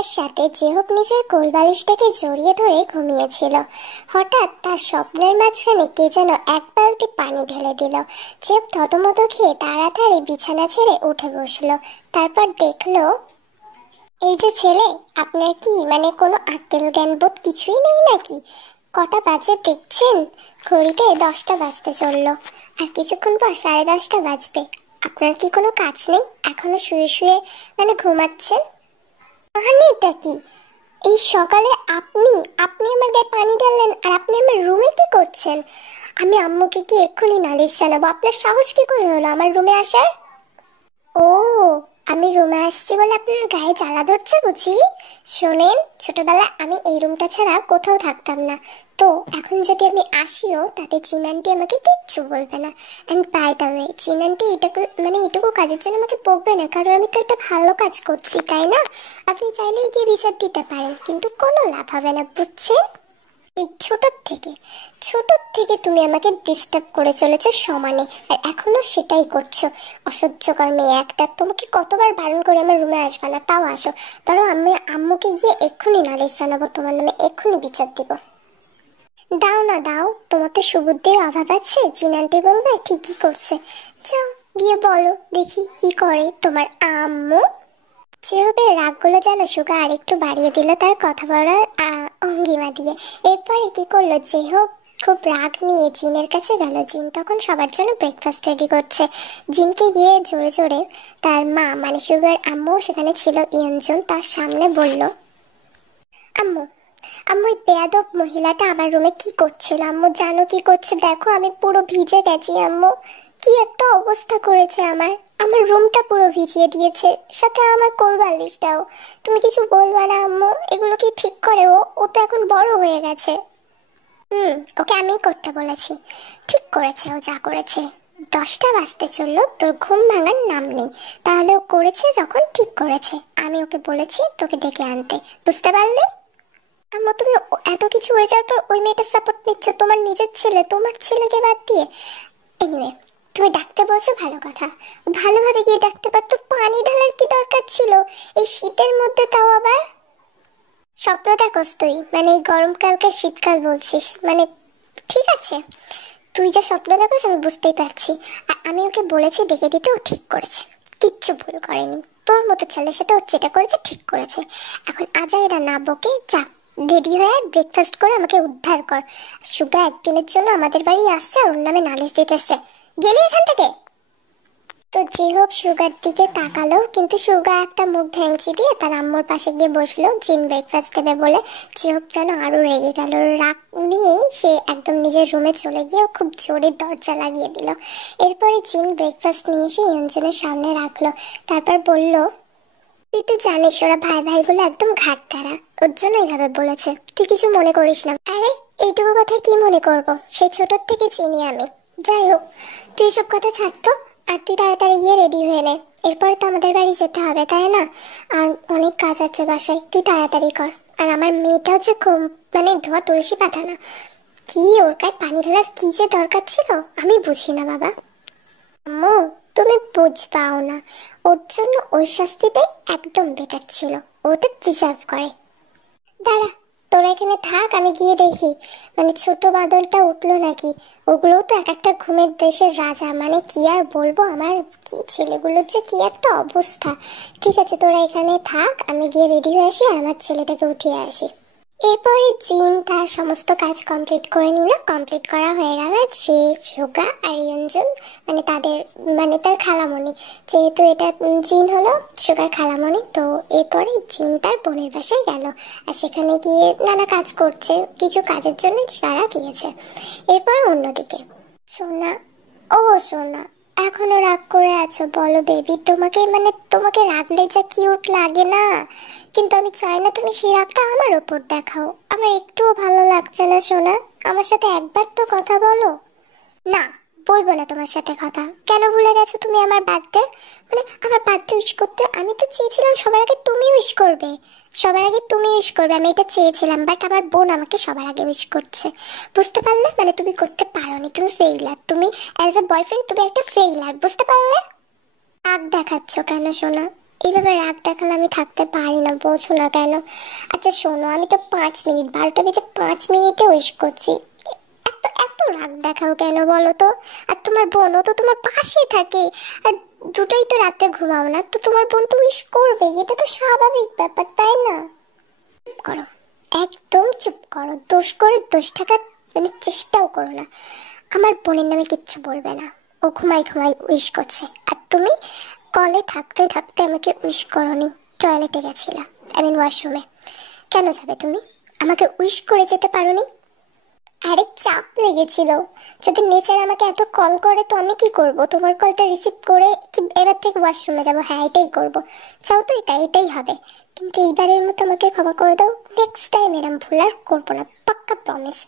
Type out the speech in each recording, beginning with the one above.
করার সাথে জেহব নিজের কোলবালিশটাকে জড়িয়ে ধরে ঘুমিয়েছিল। হঠাৎ তার স্বপ্নের মাঝখানে কে যেন এক বালতি পানি ঢেলে দিল। জেহব থতমত খেয়ে তাড়াতাড়ি বিছানা ছেড়ে উঠে বসলো। তারপর দেখলো, এই যে ছেলে, আপনার কি কোনো আক্কেল জ্ঞান বোধ কিছুই নেই নাকি? কটা বাজে দেখছেন? ঘড়িতে 10টা বাজতে চললো, আর কিছুক্ষণ পর 10:30টা বাজবে। আপনার কি কোনো কাজ নেই? এখনো শুয়ে শুয়ে ঘুমাচ্ছেন? এটা কি এই সকালে আপনি আপনি আমার গায়ে পানি ঢাললেন, আর আপনি আমার রুমে কি করছেন? আমি আম্মুকে কি এক্ষুনি নালিশ জানাবো? আপনার সাহস কি করে হলো আমার রুমে আসার? ও, আমি রুমে আসছি বলে আপনার গায়ে জ্বালা ধরছে বুঝি? শোনেন, ছোটবেলায় আমি এই রুমটা ছাড়া কোথাও থাকতাম না, তো এখন যদি আমি আসিও তাতে চিনান্টি আমাকে কিচ্ছু বলবে না। অ্যান্ড বাই দ্য ওয়ে, চিনান্টি এটুকু কাজের জন্য আমাকে বকবে না, কারণ আমি তো একটা ভালো কাজ করছি, তাই না? আপনি চাইলেই গিয়ে বিচার দিতে পারেন, কিন্তু কোনো লাভ হবে না, বুঝছেন? এই ছোট থেকে তুমি আমাকে ডিস্টার্ব করে চলেছো সমানে, আর এখনো সেটাই করছো। অসহ্যকর মেয়ে একটা। তোমাকে কতবার বারণ করে আমার রুমে আসবে না, তাও আসো। তারও আমি আম্মুকে গিয়ে এক্ষুনি নালিশ জানাবো, তোমার নামে এক্ষুনি বিচার দিব। দাও না দাও, তোমার তো সুবুদ্ধির অভাব আছে। জিনান্টি বলবে ঠিকই করছে, যাও গিয়ে বলো দেখি কি করে তোমার আম্মু। জেহবের রাগগুলো যেন সুগা আরেকটু বাড়িয়ে দিল তার কথা বলার অঙ্গিমা দিয়ে। এরপরে কি করলো, জেহব খুব রাগ নিয়ে জিনের কাছে গেল। জিন তখন সবার জন্য ব্রেকফাস্ট রেডি করছে। জিনকে গিয়ে জোরে জোরে তার মা সুগার আম্মু সেখানে ছিল, ইয়ঞ্জন, তার সামনে বলল, আম্মু আম্মু এই বেয়াদব মহিলাটা আমার রুমে কি করছিল? আম্মু জানো কি করছে? দেখো আমি পুরো ভিজে গেছি আম্মু, কি একটা অবস্থা করেছে আমার আমার রুমটা পুরো ভিজিয়ে দিয়েছে, সাথে আমার কোলবালিশটাও। তুমি কিছু বলবা না আম্মু? এগুলো কি ঠিক করে? ও তো এখন বড় হয়ে গেছে। ওকে আমি করতে বলেছি, ঠিক করেছে ও যা করেছে। 10টা বাজতে চললো, তোর ঘুম ভাঙার নাম নেই। তাহলে ও করেছে যখন ঠিক করেছে, আমি ওকে বলেছি তোকে ডেকে আনতে, বুঝতে পারলি? আম্মু তুমি এত কিছু হয়ে যাওয়ার পর ওই মেয়েটার সাপোর্ট নিচ্ছ, তোমার নিজের ছেলে, তোমার ছেলেকে বাদ দিয়ে। এনিওয়ে, তুমি ডাকতে বলছো ভালো কথা, ভালোভাবে গিয়ে ডাকতে পারতো। পানি ঢালার কি দরকার ছিল এই শীতের মধ্যে? তাও আবার স্বপ্ন দেখোস তুই? এই গরমকালকে শীতকাল বলছিস? ঠিক আছে, তুই যা স্বপ্ন দেখোস আমি বুঝতেই পারছি। আর আমি ওকে বলেছি ডেকে দিতে, ও ঠিক করেছে, কিচ্ছু ভুল করেনি। তোর মতো ছেলের সাথে ও যেটা করেছে ঠিক করেছে। এখন আজাইরা না বকে যা রেডি হয়ে ব্রেকফাস্ট করে আমাকে উদ্ধার কর। সুগা একদিনের জন্য আমাদের বাড়ি আসছে আর ওর নামে নালিশ দিতেছে। গেলি এখান থেকে। তো যে হোক সুগার দিকে তাকালো, কিন্তু সুগা একটা মুখ ভেঙচি দিয়ে তার আম্মুর পাশে গিয়ে বসলো জিন ব্রেকফাস্ট দেবে বলে। যে হোক যেন আরো রেগে গেল। রাগ নিয়েই সে একদম নিজের রুমে চলে গিয়ে খুব জোরে দরজা লাগিয়ে দিল। এরপরে জিন ব্রেকফাস্ট নিয়ে এসে ইয়ঞ্জনের সামনে রাখলো। তারপর বলল, তুই তো জানিস ওরা ভাই ভাইগুলো একদম ঘাটতারা, ওর জন্য এইভাবে বলেছে, তুই কিছু মনে করিস না। আরে এইটুকু কথা কি মনে করব, সে ছোটোর থেকে চিনি আমি। যাই হোক, তুই এসব কথা ছাড়তো, আর তুই তাড়াতাড়ি গিয়ে রেডি হয়ে নে, এরপরে তো আমাদের বাড়ি যেতে হবে, তাই না? আর অনেক কাজ আছে বাসায়, তুই তাড়াতাড়ি কর। আর আমার মেয়েটা হচ্ছে খুব ধোয়া তুলসী পাতা না। কি ওর গায়ে পানি ঢালার কি যে দরকার ছিল আমি বুঝি না বাবা। আম্মু তুমি বুঝবাও না, ওর জন্য ওই শাস্তিটাই একদম বেটার ছিল, ওটা ডিজার্ভ করে। দাঁড়া, তোরা এখানে থাক, আমি গিয়ে দেখি ছোট বাদলটা উঠলো নাকি। ওগুলো তো এক একটা ঘুমের দেশের রাজা, কি আর বলবো, আমার কি ছেলেগুলোর যে কি একটা অবস্থা। ঠিক আছে তোরা এখানে থাক, আমি গিয়ে রেডি হয়ে আসি আর আমার ছেলেটাকে উঠিয়ে আসি। এরপরে জিন তার সমস্ত কাজ কমপ্লিট করে নিল। কমপ্লিট করা হয়ে গেল। সে সুগা আর ইয়ঞ্জন তাদের তার খালামণি, যেহেতু এটা জিন হলো সুগার খালামণি, তো এরপরে জিন তার বোনের বাসায় গেল আর সেখানে গিয়ে নানা কাজ করছে। কিছু কাজের জন্য তারা গিয়েছে। এরপর অন্যদিকে সোনা, ও সোনা এখনো রাগ করে আছো? বলো বেবি, তোমাকে রাগলে যা কিউট লাগে না, কিন্তু আমি চাই না তুমি সেই রাগটা আমার ওপর দেখাও। আমার একটুও ভালো লাগছে না সোনা, আমার সাথে একবার তো কথা বলো। না, বলবো না তোমার সাথে কথা। কেন ভুলে গেছো তুমি আমার বার্থডে? আমার বার্থডে উইশ করতে আমি তো চেয়েছিলাম সবার আগে তুমি উইশ করবে, সবার আগে তুমি উইশ করবে, আমি এটা চেয়েছিলাম। বাট আমার বোন আমাকে সবার আগে উইশ করছে, বুঝতে পারলে? তুমি করতে পারোনি, তুমি ফেইলার। তুমি অ্যাজ এ বয়ফ্রেন্ড তুমি একটা ফেইলার, বুঝতে পারলে? রাগ দেখাচ্ছ কেন সোনা? এইভাবে রাগ দেখালে আমি থাকতে পারি না, বোঝো না কেন? আচ্ছা শোনো, আমি তো 5 মিনিট, 12টা বেজে 5 মিনিটে উইশ করছি, এত এত রাগ দেখাও কেন বলো তো? আর তোমার বোনও তো তোমার পাশে থাকে, আর দুটোই তো রাতে ঘুমাও না, তো তোমার বোন তো উইশ করবে, এটা তো স্বাভাবিক ব্যাপার, তাই না? চুপ করো, একদম চুপ করো, দোষ করে দোষ থাকার মানে চেষ্টাও করো না। আমার বোনের নামে কিচ্ছু বলবে না, ও ঘুমাই ঘুমাই উইশ করছে, আর তুমি কলে থাকতে থাকতে আমাকে উইশ করনি, টয়লেটে গেছিলা, আই মিন ওয়াশরুমে। কেন যাবে তুমি? আমাকে উইশ করে যেতে পারোনি? আরে চাপ লেগেছিল। যদি নেচার আমাকে এত কল করে তো আমি কি করব? তোমার কলটা রিসিভ করে কি এবার থেকে ওয়াশরুমে যাব? হ্যাঁ এটাই করব। চাও তো এটাই হবে। কিন্তু এইবারের মতো আমাকে ক্ষমা করে দাও, নেক্সট টাইম এরম ভুল আর করবো না, পাক্কা প্রমিস।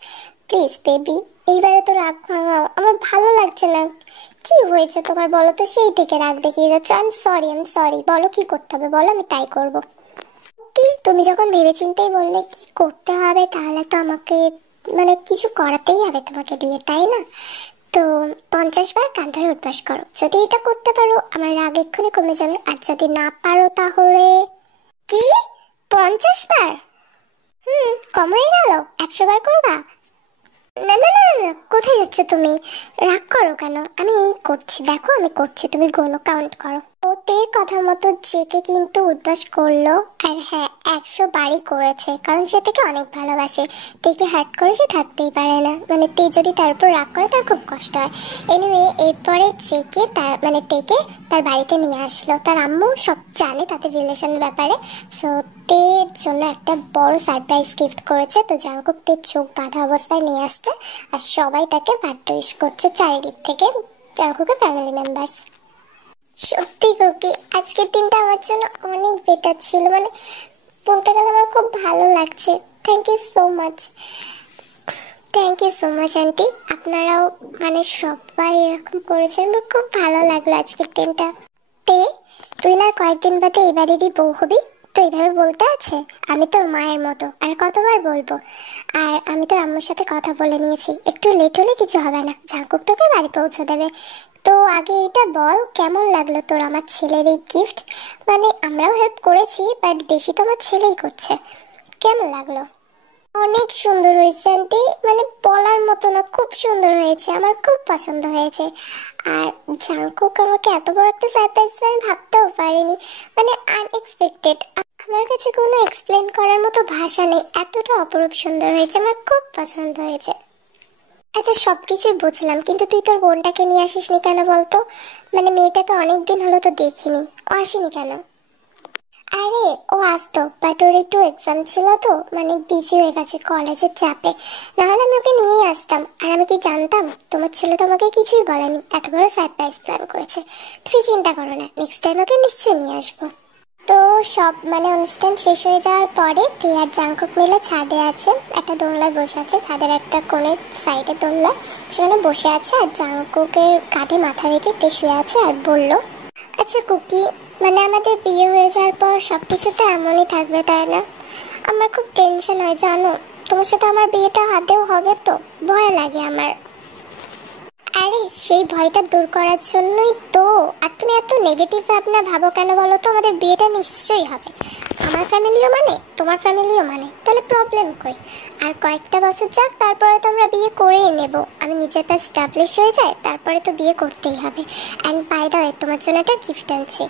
প্লিজ বেবি, এইবারে তো রাগ ভাঙাও, আমার ভালো লাগছে না। কি হয়েছে তোমার বলো তো? সেই থেকে রাগ দেখিয়ে যাচ্ছ। আই এম সরি, বলো কি করতে হবে বলো, আমি তাই করব। কি তুমি যখন ভেবেচিন্তেই বললে কি করতে হবে, তাহলে তো আমাকে মানে কিছু করাতেই হবে তোমাকে দিয়ে, তাই না? তো 50 বার কান ধরে উঠবাস করো, যদি এটা করতে পারো আমার রাগ এক্ষুনি কমে যাবে, আর যদি না পারো তাহলে কি 50 বার? কম হয়ে গেল, 100 বার করবা? না না না না, কোথায় যাচ্ছ তুমি? রাগ করো কেন? আমি এই করছি, দেখো আমি করছি, তুমি গোনো কাউন্ট করো। ওদের কথা মতো জেকে কিন্তু উঠবাস করলো, আর হ্যাঁ 100 বারই করেছে, কারণ সে থেকে অনেক ভালোবাসে। তেকে হার্ট করে সে থাকতেই পারে না, মানে তে যদি তার উপর রাগ করে তার খুব কষ্ট হয়। এনিওয়ে এরপরে জেকে তার মানে তেকে তার বাড়িতে নিয়ে আসলো, তার আম্মু সব জানে তাদের রিলেশনের ব্যাপারে। সো তের জন্য একটা বড় সারপ্রাইজ গিফট করেছে। তো জাঙ্কুক তের চোখ বাঁধা অবস্থায় নিয়ে আসছে, আর সবাই তাকে বার্থডে উইশ করছে চারিদিক থেকে, জাঙ্কুকের ফ্যামিলি মেম্বার্স। সত্যি কুকি, আজকের দিনটা আমার জন্য অনেক বেটার ছিল, মানে বলতে গেলে আমার খুব ভালো লাগছে। Thank you so much, thank you so much aunty. আপনারাও মানে সবাই এরকম করেছেন, আমার খুব ভালো লাগলো আজকের দিনটা। তে তুই না কয়েকদিন বাদে এবারেরই বউ হবি, তো এইভাবে বলতে আছে? আমি তোর মায়ের মতো, আর কতবার বলবো? আর আমি তোর আম্মুর সাথে কথা বলে নিয়েছি, একটু লেট হলে কিছু হবে না, জাঙ্কুক তোকে বাড়ি পৌঁছে দেবে। তো আগে এটা বল, কেমন লাগলো তোর আমার ছেলের এই গিফট? মানে আমরাও হেল্প করেছি, বাট বেশি তো আমার ছেলেই করছে। কেমন লাগলো? অনেক সুন্দর হয়েছে আন্টি, মানে বলার মতো না, খুব সুন্দর হয়েছে, আমার খুব পছন্দ হয়েছে। আর জাঙ্কুক আমাকে এত বড় একটা সারপ্রাইজ আমি ভাবতেও পারিনি, মানে আনএক্সপেক্টেড। আমার কাছে কোনো এক্সপ্লেন করার মতো ভাষা নেই, এতটা অপরূপ সুন্দর হয়েছে, আমার খুব পছন্দ হয়েছে। আচ্ছা সবকিছুই বুঝলাম, কিন্তু তুই তোর বোনটাকে নিয়ে আসিসনি কেন বলতো? মানে মেয়েটাকে অনেকদিন হলো তো দেখিনি, ও আসেনি কেন? আরে ও আসতো, বাট ওর একটু এক্সাম ছিল তো, মানে বিজি হয়ে গেছে কলেজের চাপে, নাহলে আমি ওকে নিয়েই আসতাম। আর আমি কি জানতাম? তোমার ছেলে তো আমাকে কিছুই বলেনি, এত বড় সারপ্রাইজ প্ল্যান করেছে। তুমি চিন্তা করো না, নেক্সট টাইম ওকে নিশ্চয়ই নিয়ে আসবো। তো সব মানে অনুষ্ঠান শেষ হয়ে যাওয়ার পরে তে আর জাঙ্কুক মিলে ছাদে আছে, একটা দোলনায় বসে আছে, ছাদের একটা কোণের সাইডে দোলনা, সেখানে বসে আছে, আর জাঙ্কুকের কাঁধে মাথা রেখে তে শুয়ে আছে, আর বলল, আচ্ছা কুকি, মানে আমাদের বিয়ে হয়ে যাওয়ার পর সবকিছু তো এমনই থাকবে তাই না? আমার খুব টেনশন হয় জানো, তোমার সাথে আমার বিয়েটা আদৌ হবে তো? ভয় লাগে আমার। আরে সেই ভয়টা দূর করার জন্যই তো। আর তুমি এত নেগেটিভ ভাবনা ভাবো কেন বলো তো? আমাদের বিয়েটা নিশ্চয়ই হবে, আমার ফ্যামিলিও মানে তোমার ফ্যামিলিও মানে, তাহলে প্রবলেম কই? আর কয়েকটা বছর যাক, তারপরে তো আমরা বিয়ে করেই নেব। আমি নিজের কাছে স্টাবলিশ হয়ে যায়, তারপরে তো বিয়ে করতেই হবে। অ্যান্ড বাই দ্য ওয়ে, তোমার জন্য একটা গিফট আনছি।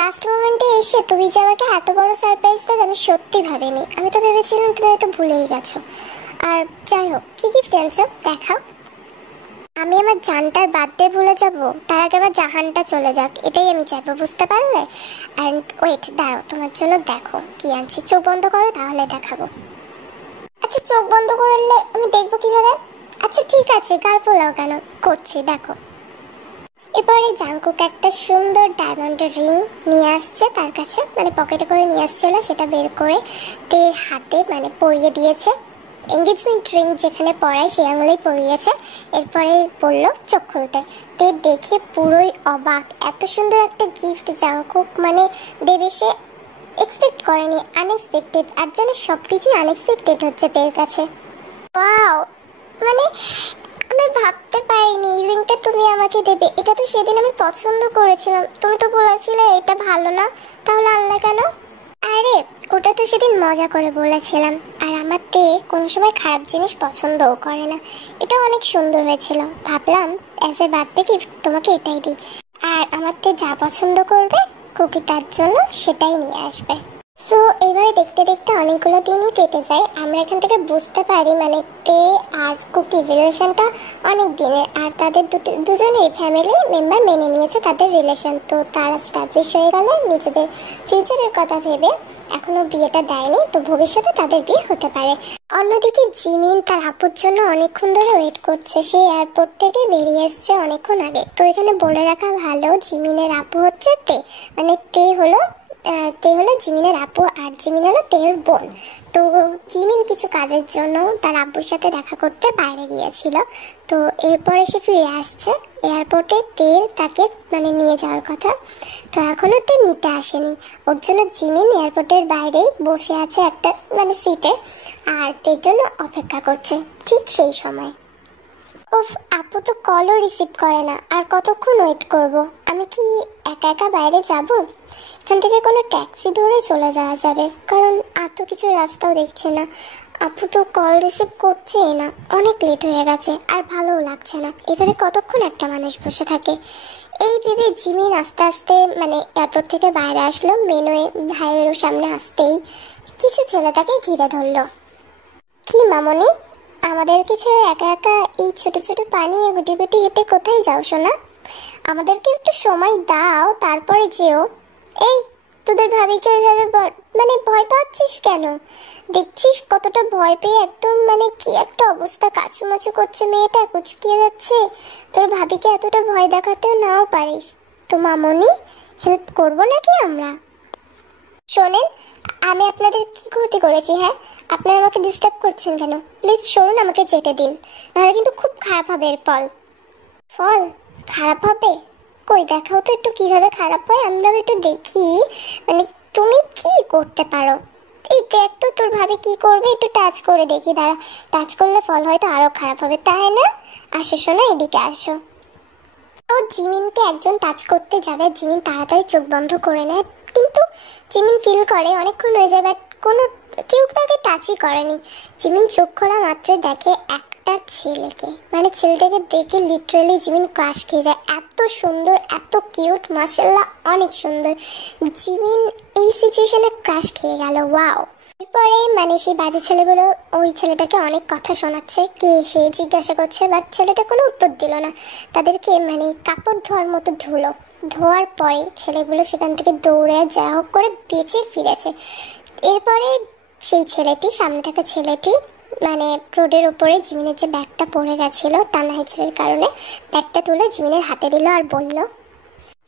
লাস্ট মোমেন্টে এসে তুমি যে আমাকে এত বড় সারপ্রাইজ দেবে আমি সত্যি ভাবিনি, আমি তো ভেবেছিলাম তুমি হয়তো ভুলেই গেছো। আর যাই হোক, কি গিফট আনছো দেখাও। আমি আমার জানটার বার্থডে ভুলে যাব, তার আগে আমার জাহানটা চলে যাক, এটাই আমি চাইবো, বুঝতে পারলে? অ্যান্ড ওয়েট, দাঁড়াও, তোমার জন্য দেখো কি আনছি, চোখ বন্ধ করো তাহলে দেখাবো। আচ্ছা চোখ বন্ধ করলে আমি দেখবো কিভাবে? আচ্ছা ঠিক আছে, গাল ফোলাও কেন? করছি, দেখো। এবারে জাঙ্কুক একটা সুন্দর ডায়মন্ডের রিং নিয়ে আসছে তার কাছে, মানে পকেটে করে নিয়ে আসছিল, সেটা বের করে তের হাতে মানে পরিয়ে দিয়েছে। এঙ্গেজমেন্ট রিং যেখানে পরায় সেই আঙুলেই পরিয়েছে। এরপরে বলল চোখ খুলতে। তে দেখে পুরোই অবাক, এত সুন্দর একটা গিফট জাঙ্কুক মানে দেবে সে এক্সপেক্ট করেনি, আনএক্সপেক্টেড। আর জানিস সব কিছুই আনএক্সপেক্টেড হচ্ছে তের কাছে। ওয়াও, মানে আমি আমি ভাবতে পারিনি রিংটা তুমি আমাকে দেবে। এটা তো সেদিন আমি পছন্দ করেছিলাম, তুমি তো বলেছিলে এটা ভালো না, তাহলে আনলে কেন? আরে ওটা তো সেদিন মজা করে বলেছিলাম, আর আমার তে কোনো সময় খারাপ জিনিস পছন্দও করে না। এটা অনেক সুন্দর হয়েছিল, ভাবলাম অ্যাজ এ বার্থডে গিফট তোমাকে এটাই দিই। আর আমার তে যা পছন্দ করবে কুকি তার জন্য সেটাই নিয়ে আসবে। সো এইভাবে দেখতে দেখতে অনেকগুলো দিনই কেটে যায়। আমরা এখান থেকে বুঝতে পারি মানে তে আর কুকির রিলেশনটা অনেক দিনের, আর তাদের দুজনেই ফ্যামিলি মেম্বার মেনে নিয়েছে তাদের রিলেশন। তো তারা স্টাবলিশ হয়ে গেলে নিজেদের ফিউচারের কথা ভেবে এখনো বিয়েটা দেয়নি, তো ভবিষ্যতে তাদের বিয়ে হতে পারে। অন্যদিকে জিমিন তার আপুর জন্য অনেকক্ষণ ধরে ওয়েট করছে। সে এয়ারপোর্ট থেকে বেরিয়ে এসছে অনেকক্ষণ আগে। তো এখানে বলে রাখা ভালো, জিমিনের আপু হচ্ছে তে, মানে তে হলো জিমিনের আপু, আর জিমিন হলো তের বোন। তো জিমিন কিছু কাজের জন্য তার আব্বুর সাথে দেখা করতে বাইরে গিয়েছিল। তো এরপরে সে ফিরে আসছে এয়ারপোর্টে। তের তাকে মানে নিয়ে যাওয়ার কথা, তো এখনো তে নিতে আসেনি। ওর জন্য জিমিন এয়ারপোর্টের বাইরেই বসে আছে একটা মানে সিটে, আর তের জন্য অপেক্ষা করছে। ঠিক সেই সময় উফ, আপু তো কলও রিসিভ করে না, আর কতক্ষণ ওয়েট করব? আমি কি একা একা বাইরে যাব? এখান থেকে কোনো ট্যাক্সি ধরে চলে যাওয়া যাবে, কারণ আর তো কিছু রাস্তাও দেখছে না। আপু তো কল রিসিভ করছেই না, অনেক লেট হয়ে গেছে, আর ভালোও লাগছে না এবারে কতক্ষণ একটা মানুষ বসে থাকে। এই ভেবে জিমিন আস্তে আস্তে মানে এয়ারপোর্ট থেকে বাইরে আসলো। মেনওয়ে হাইওয়ের সামনে আসতেই কিছু ছেলে তাকে ঘিরে ধরলো। কি মামনি, আমাদেরকে ছেড়ে একা একা এই ছোট ছোট পানি গুটি গুটি হেঁটে কোথায় যাও সোনা? আমাদেরকে একটু সময় দাও, তারপরে যেও। এই তোদের ভাবিকে ওইভাবে মানে ভয় পাচ্ছিস কেন? দেখছিস কতটা ভয় পেয়ে একদম মানে কি একটা অবস্থা, কাচুমাচু করছে মেয়েটা, কুচকিয়ে যাচ্ছে। তোর ভাবিকে এতটা ভয় দেখাতেও নাও পারিস তো মামনি, হেল্প করবো নাকি আমরা? শোনেন, আমি আপনাদের কি ক্ষতি করেছি? হ্যাঁ, আপনারা আমাকে ডিস্টার্ব করছেন কেন? প্লিজ সরুন, আমাকে যেতে দিন, নাহলে কিন্তু খুব খারাপ হবে এর ফল। ফল খারাপ হবে? কই দেখাও তো একটু কিভাবে খারাপ হয়, আমরাও একটু দেখি। মানে তুমি কি করতে পারো? এই দেখ তো তোর ভাবে কি করবে, একটু টাচ করে দেখি। দাঁড়া, টাচ করলে ফল হয়তো আরো খারাপ হবে, তাই না? আসো শোনা, এদিকে আসো। ও জিমিনকে একজন টাচ করতে যাবে, জিমিন তাড়াতাড়ি চোখ বন্ধ করে নেয়, কিন্তু জিমিন ফিল করে অনেকক্ষণ হয়ে যায়, বাট কোনো কেউ তাকে টাচই করেনি। জিমিন চোখ খোলা মাত্রই দেখে একটা ছেলেকে, মানে ছেলেটাকে দেখে লিটারালি জিমিন ক্রাশ খেয়ে যায়। এত সুন্দর, এত কিউট, মাশাআল্লাহ অনেক সুন্দর। জিমিন এই সিচুয়েশনে ক্রাশ খেয়ে গেল। ওয়াও। এরপরে মানে সেই বাজে ছেলেগুলো ওই ছেলেটাকে অনেক কথা শোনাচ্ছে, কে সে জিজ্ঞাসা করছে, বাট ছেলেটা কোনো উত্তর দিল না। তাদেরকে মানে কাপড় ধোয়ার মতো ধুলো। ধোয়ার পরে ছেলেগুলো সেখান থেকে দৌড়ে যা হোক করে বেঁচে ফিরেছে। এরপরে সেই ছেলেটি, সামনে থাকা ছেলেটি মানে রোডের ওপরে জিমিনের যে ব্যাগটা পড়ে গেছিল টানা হেঁচড়ের কারণে, ব্যাগটা তুলে জিমিনের হাতে দিল আর বলল,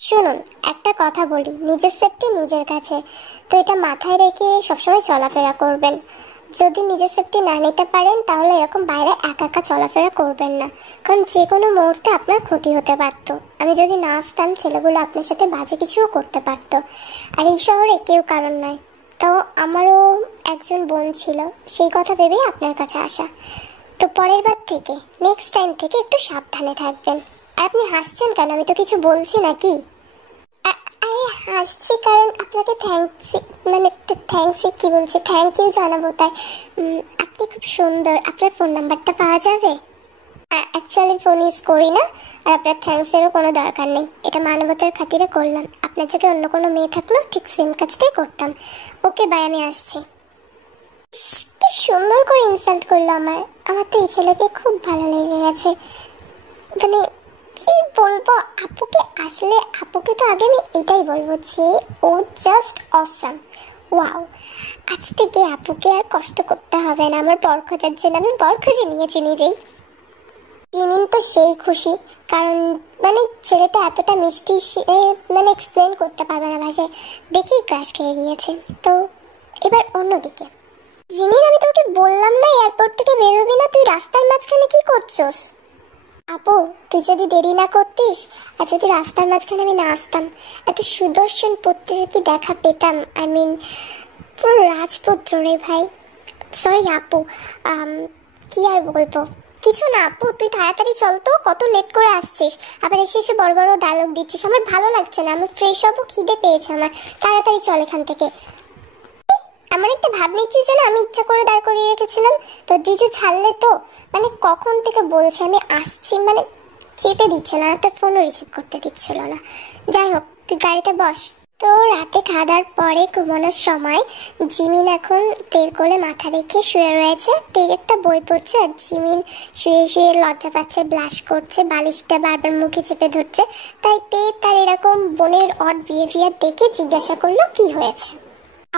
শুনুন একটা কথা বলি, নিজের সেফটি নিজের কাছে, তো এটা মাথায় রেখে সবসময় চলাফেরা করবেন। যদি নিজের সেফটি না নিতে পারেন তাহলে এরকম বাইরে একা একা চলাফেরা করবেন না, কারণ যে কোনো মুহূর্তে আপনার ক্ষতি হতে পারত। আমি যদি না আসতাম ছেলেগুলো আপনার সাথে বাজে কিছুও করতে পারতো, আর এই শহরে কেউ কারণ নয়। তো আমারও একজন বোন ছিল, সেই কথা ভেবেই আপনার কাছে আসা। তো পরের বার থেকে, নেক্সট টাইম থেকে একটু সাবধানে থাকবেন। আর আপনি হাসছেন কেন? আমি তো কিছু বলছি নাকি? আরে হাসছি কারণ আপনাকে থ্যাংক ইউ জানাবো তাই। আপনি খুব সুন্দর, আপনার ফোন নাম্বারটা পাওয়া যাবে? অ্যাকচুয়ালি ফোন ইউজ করি না, আর আপনার থ্যাঙ্কসেরও কোনো দরকার নেই, এটা মানবতার খাতিরে করলাম। আপনার জায়গায় অন্য কোনো মেয়ে থাকলেও ঠিক সেম কাজটাই করতাম। ওকে বাই, আমি আসছি। কি সুন্দর করে ইনসাল্ট করলো আমার তো এই ছেলেকে খুব ভালো লেগে গেছে। মানে কি বলবো আপুকে, আসলে আপুকে তো আগে আমি এটাই বলবো যে ও জাস্ট অসাম। ওয়াও, আজ থেকে আপুকে আর কষ্ট করতে হবে না আমার বর খোঁজার জন্য, আমি বর খুঁজে নিয়েছি নিজেই। জিমিন তো সেই খুশি, কারণ মানে ছেলেটা এতটা মিষ্টি মানে এক্সপ্লেন করতে পারবে না ভাষায়, দেখেই ক্রাশ খেয়ে গিয়েছে। তো এবার অন্যদিকে জিমিন, আমি তোকে বললাম না এয়ারপোর্ট থেকে বের হবি না, তুই রাস্তার মাঝখানে কি করছস? আপু তুই যদি দেরি না করতিস, আর যদি রাস্তার মাঝখানে আমি না আসতাম, এত সুদর্শন পুত্রের কি দেখা পেতাম। আই মিন পুরো রাজপুত্র রে ভাই। সরি আপু, কি আর বলবো, কিছু না আপু, তুই তাড়াতাড়ি চল তো, কত লেট করে আসছিস, আবার এসে এসে বড় বড় ডায়লগ দিচ্ছিস, আমার ভালো লাগছে না, আমি ফ্রেশ হবো, খিদে পেয়েছে আমার, তাড়াতাড়ি চল এখান থেকে। আমার একটা ভাব নিচ্ছিস না, আমি ইচ্ছা করে দাঁড় করিয়ে রেখেছিলাম, তো জিজু ছাড়লে তো, মানে কখন থেকে বলছে আমি আসছি, মানে যেতে দিচ্ছে না, তো ফোনও রিসিভ করতে দিচ্ছিল না। যাই হোক, তুই গাড়িতে বস। তো রাতে খাওয়া দাওয়ার পরে ঘুমানোর সময় জিমিন এখন তের কোলে মাথা রেখে শুয়ে রয়েছে, তের একটা বই পড়ছে, আর জিমিন শুয়ে শুয়ে লজ্জা পাচ্ছে, ব্লাশ করছে, বালিশটা বারবার মুখে চেপে ধরছে। তাই তে তার এরকম বোনের অড বিহেভিয়ার দেখে জিজ্ঞাসা করলো কি হয়েছে।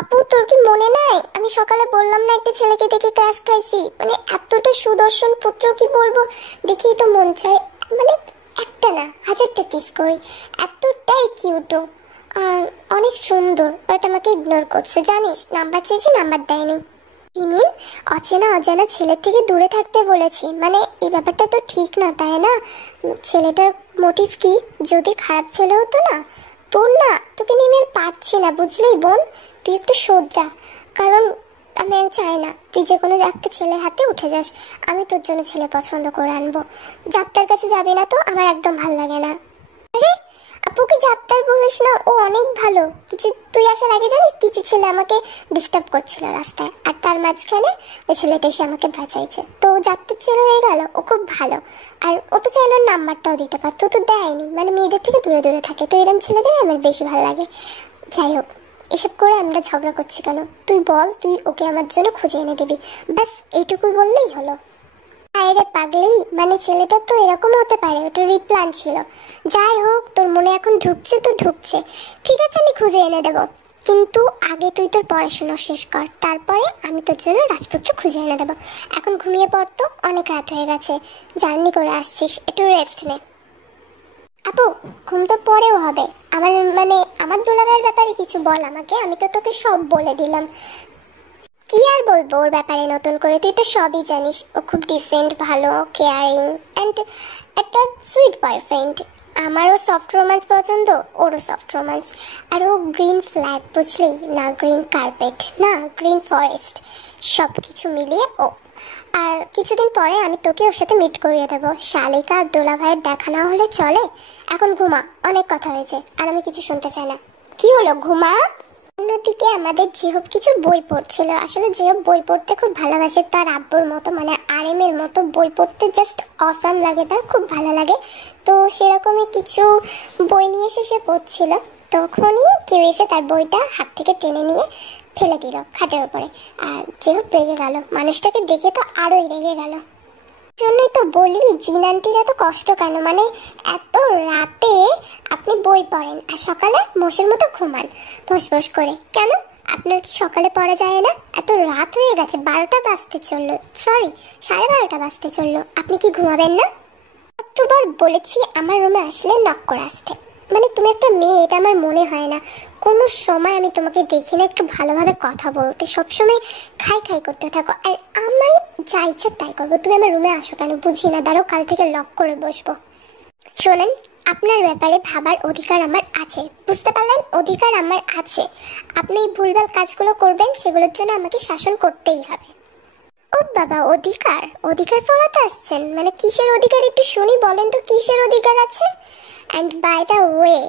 আপু তোর কি মনে নাই, আমি সকালে বললাম না একটা ছেলেকে দেখে ক্রাশ খাইছি, মানে এতটা সুদর্শন পুত্র, কি বলবো, দেখেই তো মন চায়, মানে একটা না হাজারটা কিস করি, এতটাই কিউটো আর অনেক সুন্দর, বাট আমাকে ইগনোর করছে জানিস, নাম্বার চেয়েছি নাম্বার দেয়নি। জিমিন, অচেনা অজানা ছেলের থেকে দূরে থাকতে বলেছি, মানে এই ব্যাপারটা তো ঠিক না তাই না? ছেলেটার মোটিভ কি, যদি খারাপ ছেলে হতো না, তোর না, তোকে নিয়ে আমি আর পারছি না বুঝলি বোন, তুই একটু শোধরা, কারণ আমি চাই না তুই যে কোনো একটা ছেলের হাতে উঠে যাস, আমি তোর জন্য ছেলে পছন্দ করে আনবো। যাত্রার কাছে যাবি না তো, আমার একদম ভালো লাগে না। আরে আপুকে যাত্রার বলিস না, ও অনেক ভালো, কিছু তুই আসার আগে জানিস কিছু ছেলে আমাকে ডিস্টার্ব করছিল রাস্তায়, আর তার মাঝখানে ওই ছেলেটা এসে আমাকে বাঁচাইছে, তো যাত্রার ছেলে হয়ে গেল, ও খুব ভালো, আর ও তো চাইলে ওর নাম্বারটাও দিতে পারতো, তো দেয়নি, মানে মেয়েদের থেকে দূরে দূরে থাকে, তো এরকম ছেলেদের আমার বেশি ভালো লাগে। যাই হোক, এসব করে আমরা ঝগড়া করছি কেন, তুই বল, তুই ওকে আমার জন্য খুঁজে এনে দিবি, ব্যাস এইটুকু বললেই হলো। আরে পাগলি, মানে ছেলেটা তো এরকম হতে পারে, ওটা রিপ্ল্যান ছিল। যাই হোক, তোর মনে এখন ঢুকছে তো ঢুকছে, ঠিক আছে আমি খুঁজে এনে দেবো, কিন্তু আগে তুই তোর পড়াশোনা শেষ কর, তারপরে আমি তোর জন্য রাজপুত্র খুঁজে এনে দেবো। এখন ঘুমিয়ে পড়তো, অনেক রাত হয়ে গেছে, জার্নি করে আসছিস, একটু রেস্ট নে। আপু ঘুম তো পরেও হবে, আমার মানে আমার দুলাভাইয়ের ব্যাপারে কিছু বল আমাকে, আমি তো তোকে সব বলে দিলাম। কি আর বলবো ওর ব্যাপারে নতুন করে, তুই তো সবই জানিস, ও খুব ডিসেন্ট, ভালো, কেয়ারিং অ্যান্ড একটা সুইট বয়ফ্রেন্ড। আমারও সফট রোম্যান্স পছন্দ, ওরও সফট রোম্যান্স, আর ও গ্রিন ফ্ল্যাগ বুঝলি না, গ্রিন কার্পেট না, গ্রিন ফরেস্ট, সব কিছু মিলিয়ে ও। আর কিছুদিন পরে আমি তোকে ওর সাথে মিট করিয়ে দেবো, শালিকা আর দোলা ভাইয়ের দেখা না হলে চলে। এখন ঘুমা, অনেক কথা হয়েছে, আর আমি কিছু শুনতে চাই না। কি হলো, ঘুমা। অন্যদিকে আমাদের যেহব কিছু বই পড়ছিল, আসলে যেহব বই পড়তে খুব ভালোবাসে, তার আব্বুর মতো মানে আরএমের মতো বই পড়তে জাস্ট অসাম লাগে, তার খুব ভালো লাগে, তো সেরকমই কিছু বই নিয়ে এসে সে পড়ছিল, তখনই কেউ এসে তার বইটা হাত থেকে টেনে নিয়ে ফেলে দিল খাটের উপরে, আর যেহব রেগে গেল, মানুষটাকে দেখে তো আরোই রেগে গেল। জন্যই তো বলি জিন আন্টির এত কষ্ট কেন, মানে এত রাতে আপনি বই পড়েন আর সকালে মোষের মতো ঘুমান বস বস করে, কেন আপনার কি সকালে পড়া যায় না? এত রাত হয়ে গেছে, 12টা বাজতে চললো, সরি 12:30 বাজতে চললো, আপনি কি ঘুমাবেন না? কতবার বলেছি আমার রুমে আসলে নক করে আসতে, মানে তুমি একটা মেয়ে, এটা আমার মনে হয় না কোনো সময় আমি তোমাকে দেখি না একটু ভালোভাবে কথা বলতে, সবসময় খাই খাই করতে থাকো, আর আমায় যা ইচ্ছে তাই করবো, তুমি আমার রুমে আসো কেন বুঝি না, দাঁড়াও কাল থেকে লক করে বসবো। শোনেন, আপনার ব্যাপারে ভাবার অধিকার আমার আছে, বুঝতে পারলেন, অধিকার আমার আছে, আপনি ভুলভাল কাজগুলো করবেন সেগুলোর জন্য আমাকে শাসন করতেই হবে। ও বাবা, অধিকার অধিকার ফলাতে আসছেন, মানে কিসের অধিকার একটু শুনি, বলেন তো কিসের অধিকার আছে? অ্যান্ড বাই দ্য ওয়ে,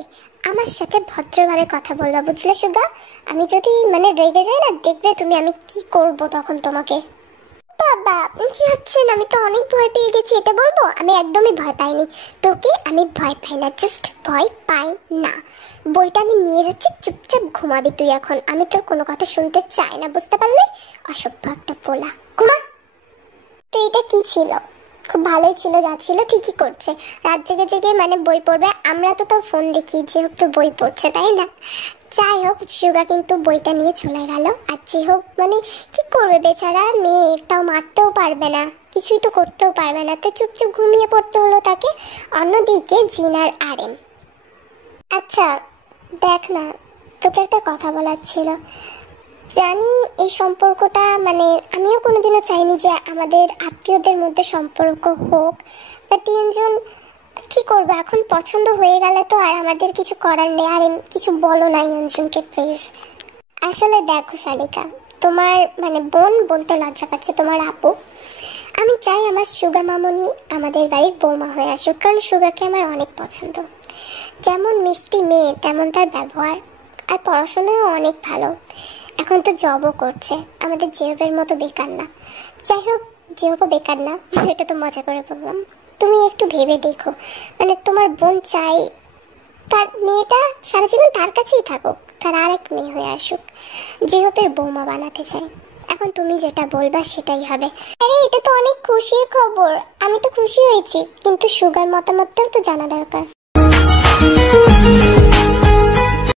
আমার সাথে ভদ্রভাবে কথা বলবা বুঝলে সুগা, আমি যদি মানে রেগে যাই না, দেখবে তুমি আমি কি করব তখন তোমাকে। বাবা কি ভাবছেন, আমি তো অনেক ভয় পেয়ে গেছি, এটা বলবো? আমি একদমই ভয় পাইনি, তোকে আমি ভয় পাই না, জাস্ট ভয় পাই না। বইটা আমি নিয়ে যাচ্ছি, চুপচাপ ঘুমাবি তুই এখন, আমি তোর কোনো কথা শুনতে চাই না, বুঝতে পারলি? অসভ্য একটা পোলা, ঘুমা। তো এটা কি ছিল? খুব ভালোই ছিল, যা ছিল ঠিকই করছে, রাত জেগে জেগে মানে বই পড়বে, আমরা তো তাও ফোন দেখি, যেহেতু বই পড়ছে তাই না। যাই হোক, সুগা কিন্তু বইটা নিয়ে চলে গেল, আর যে হোক মানে কি করবে বেচারা মেয়ে, তাও মারতেও পারবে না, কিছুই তো করতেও পারবে না, তো চুপচাপ ঘুমিয়ে পড়তে হলো তাকে। অন্যদিকে জিনার আরএম, আচ্ছা দেখ না, তোকে একটা কথা বলার ছিল, জানি এই সম্পর্কটা মানে আমিও কোনোদিনও চাইনি যে আমাদের আত্মীয়দের মধ্যে সম্পর্ক হোক, বাট তিনজন কি করবো, এখন পছন্দ হয়ে গেলে তো আর আমাদের কিছু করার নেই। আর কিছু বলো না ইয়ঞ্জনকে প্লিজ। আসলে দেখো শালিকা, তোমার মানে বোন বলতে লজ্জা পাচ্ছে, তোমার আপু আমি চাই আমার সুগা মামুনি আমাদের বাড়ির বৌমা হয়ে আসুক, কারণ সুগাকে আমার অনেক পছন্দ। যেমন মিষ্টি মেয়ে তেমন তার ব্যবহার, আর পড়াশোনাও অনেক ভালো। এখন তো জবও করছে, আমাদের জেহবের মতো বেকার না। যাই হোক, যেহেতু বেকার না, এটা তো মজা করে বললাম। তুমি একটু ভেবে দেখো, মানে তোমার বোন চাই তার মেয়েটা সারা জীবন তার কাছেই থাকুক, তার আরেক মেয়ে হয়ে আসুক, জেহবের বৌমা বানাতে চাই। এখন তুমি যেটা বলবা সেটাই হবে। আরে এটা তো অনেক খুশির খবর, আমি তো খুশি হয়েছি, কিন্তু সুগার মতামতটাও তো জানা দরকার।